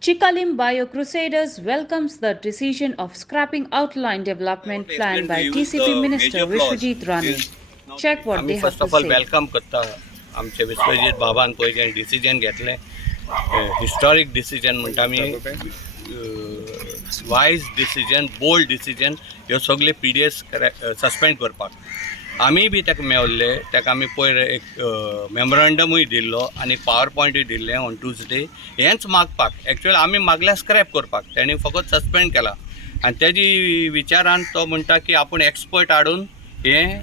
Chicalim Bio-Crusaders welcomes the decision of scrapping outline development plan by TCP Minister Vishwajit Rane. Check what आम्ही they have first to of all say. Welcome करता आमचे विश्वजीत बाबान पळय जें decision घेतलें historic decision म्हणटा आमी wise decision bold decision ह्यो सगळे PDS सस्पेंड करपाक आमी बी ताका मेवल्ले ताका आमी पयर एक मेमोरंडमूय दिल्लो आनी पावर पॉयंटूय दिल्लें ऑन ट्यूजडे हेंच मागपाक एक्चुअली आमी मागल्या स्क्रॅप करपाक तेणी फकत सस्पेंड केला आनी तेजी विचारान तो म्हणटा की आपूण एक्सपर्ट हाडून हें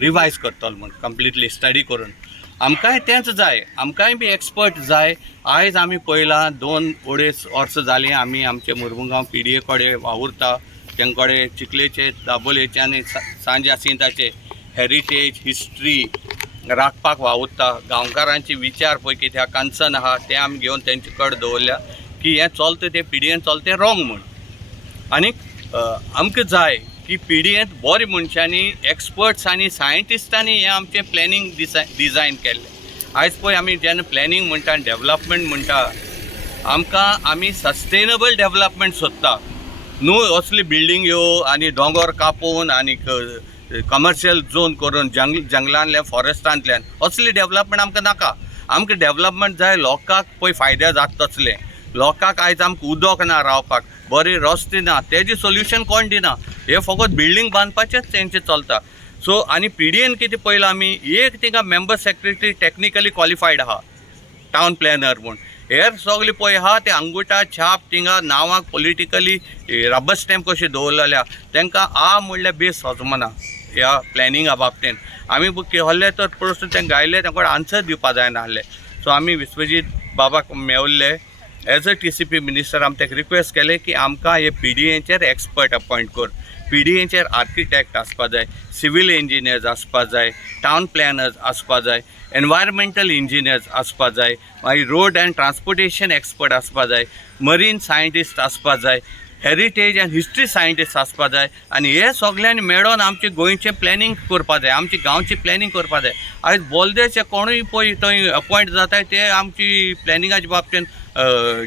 रिवायज करतलो म्हण कंप्लिटली स्टडी करून आमकांय तेंच जाय आमकांय बी एक्सपर्ट जाय आयज आमी पळयलां 2-2.5 वर्सां जालीं आमी आमचे मुरमुगांव PDA कडेन वावुरता तेंकडे चिखलेचे दाबोलेचे आनी सांजे सिंताचे हेरिटेज हिस्ट्री राखपाक वावुरता गांवकारांचे विचार पळय कित्याक कन्सर्न आहा ते आमी घेवन तेंचे कडेन दवरल्या की हें चलता तें PDAन चलता तें रॉंग म्हूण आनीक आमकां जाय की PDAंत बरे मनशांनी एक्सपर्ट्स आनी सायंटिस्टांनी हें आमचें प्लॅनिंग डिजायन केल्लें आयज पळय आमी जेन्ना प्लॅनिंग म्हणटा डेवलपमेंट म्हणटा आमी सस्टेनेबल डेवलपमेंट सोदता न्हू असली बिल्डींग ह्यो आनी दोंगर कापून आनी कमर्शियल झोन करून जंगलांतल्यान फॉरेस्टांतल्यान असली डेवलपमेंट आमकां नाका आमकां डेवलपमेंट जाय लोकांक पळय फायदे जाता तसलें लोकांक आयज आमकां उदक ना रावपाक बरे रस्ते ना तेजें सोल्युशन कोण दिना हे फकत बिल्डींग बांदपाचेंच तेंचें चलता सो आनी PDAन कितें पळयलां आमी एक थिंगा मेंबर सेक्रेटरी टेक्निकली क्वॉलिफायड आहा टावन प्लॅनर म्हूण हेर सगळें पळय आहा ते अंगुठा छाप थिंगा नांवाक पॉलिटिकली रबर स्टॅम्प कशें दवरलेल्या तांकां आ म्हणल्यार बेस वचमना ह्या प्लॅनिंगा बाबतींत आमी कहले तर प्रश्न तांकां गायले तांकां आन्सर दिवपा जायना आसलें सो आमी विश्वजीत बाबाक मेवल्ले एज अ TCP मिनिस्टर आमी ताका रिक्वेस्ट केलें की आमकां हे PDAचेर एक्सपर्ट अपॉयंट कर PDAचेर आर्किटेक्ट आसपा जाय सिवील इंजिनियर्स आसपा जाय टावन प्लॅनर्स आसपा जाय एनवायरमेंटल इंजिनियर्स आसपा जाय मागीर रोड एंड ट्रान्सपोर्टेशन एक्सपर्ट आसपा जाय मरीन सायंटिस्ट आसपा जाय हेरिटेज एंड हिस्ट्री सायंटिस्ट आसपा जाय आनी हे सगळ्यांनी मेळोन आमचें गोंयचें प्लॅनिंग करपा जाय आमची गांवची प्लॅनिंग करपा जाय आयज बोलदेचे कोणूय पळय थंय अपॉयंट जाताय ते आमची प्लॅनिंगाच्या बाबतींत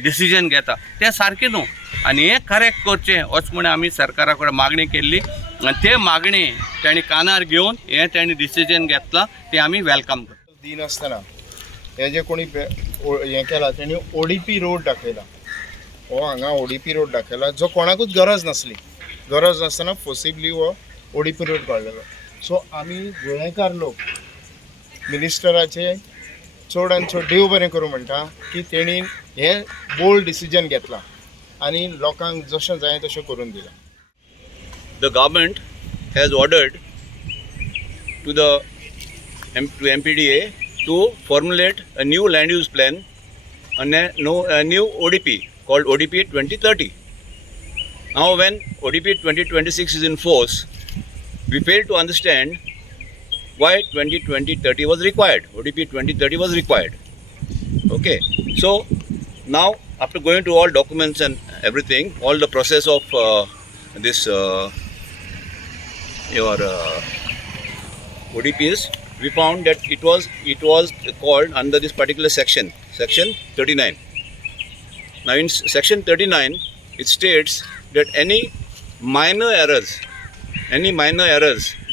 डिसिजन घेता तें सारकें न्हू आनी हें करेक्ट करचें अशें म्हणून आमी सरकारा कडेन मागणी केल्ली आनी ते मागणी तेणी कानार घेवन हें तेणी डिसिजन घेतलां तें आमी वेलकम करता दिन आसतना हे जे कोणी हें केलां तेणी ODP रोड दाखयला हो हांगा ODP रोड दाखयला जो कोणाकूच गरज नासतना पॉसिबली हो ODP रोड काडलेलो सो आमी गोंयकार लोक मिनिस्टराचे चड आनी चड देव बरें करूं म्हणटा की तेणी हे बोल्ड डिसिजन घेतला आनी लोकांक जशें जाय तशें करून दिलां. The government has ordered to MPDA to formulate a new land use plan and a new ODP called ODP 2030. Now when ODP 2026 is in force, we fail to understand why 2030 was required. ODP 2030 was required. Okay, so now after going to all documents and everything, all the process of your ODPs, we found that it was called under this particular section 39. Now in section 39 it states that any minor errors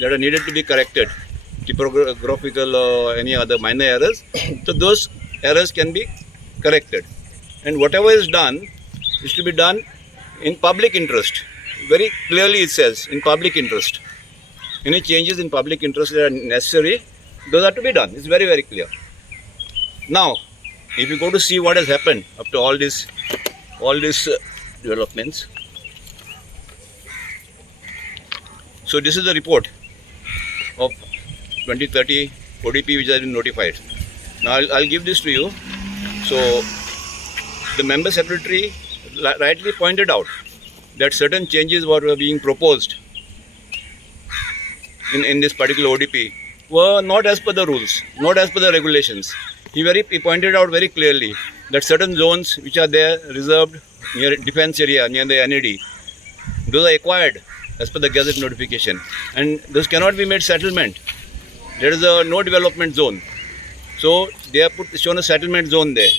that are needed to be corrected, typographical or any other minor errors, so those errors can be corrected, and whatever is done is to be done in public interest. Very clearly it says in public interest. Any changes in public interest that are necessary, those are to be done. It's very, very clear. Now, if you go to see what has happened after all these developments, so this is the report of 2030 ODP which has been notified. Now I'll give this to you. So the member secretary rightly pointed out that certain changes were being proposed in this particular ODP were not as per the rules, not as per the regulations. He pointed out very clearly that certain zones which are there reserved near defense area, near the NAD, those are acquired as per the gazette notification, and those cannot be made settlement. There is a no development zone, so they have shown a settlement zone there.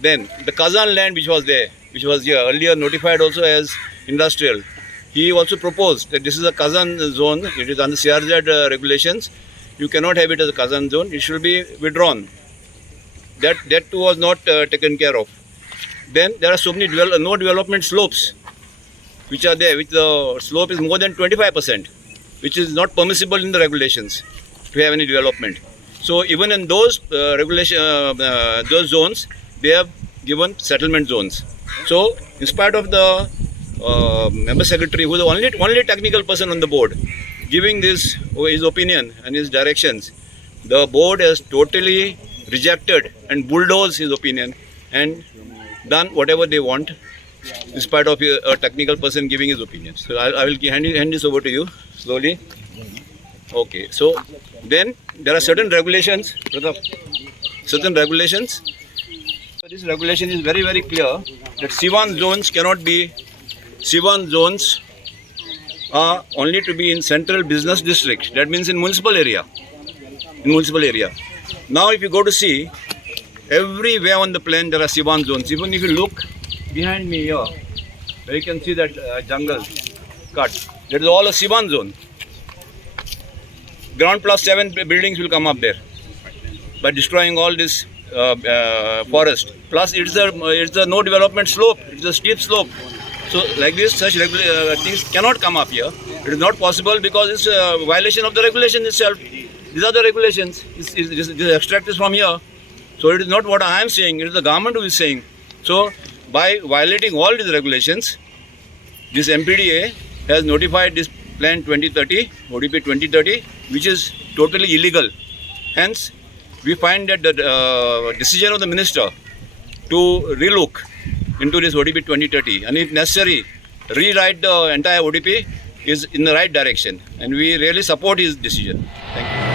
Then the Kazan land which was there, which was here earlier notified also as industrial. He also proposed that this is a Kazan zone. It is under CRZ regulations. You cannot have it as a Kazan zone. It should be withdrawn. That too was not taken care of. Then there are so many no development slopes which are there, which the slope is more than 25%, which is not permissible in the regulations to have any development. So even in those those zones, they have given settlement zones. So in spite of the member secretary, who is the only technical person on the board, giving this his opinion and his directions, the board has totally rejected and bulldozed his opinion and done whatever they want in spite of a technical person giving his opinion. So I will hand this over to you slowly. Okay, so then there are certain regulations. Certain regulations. This regulation is very, very clear that C1 zones cannot be. C1 zones are only to be in central business district. That means in municipal area. In municipal area. Now, if you go to see, everywhere on the plain there are C1 zones. Even if you look behind me here, where you can see that jungle cut, that is all a C1 zone. Ground plus 7 buildings will come up there by destroying all this forest. Plus, it's a no development slope. It's a steep slope. So, like this, such things cannot come up here. It is not possible because it's a violation of the regulation itself. These are the regulations. This extract is from here. So, it is not what I am saying. It is the government who is saying. So, by violating all these regulations, this MPDA has notified this plan 2030, ODP 2030, which is totally illegal. Hence, we find that the decision of the minister to relook into this ODP 2030 and if necessary, rewrite the entire ODP is in the right direction. And we really support his decision. Thank you.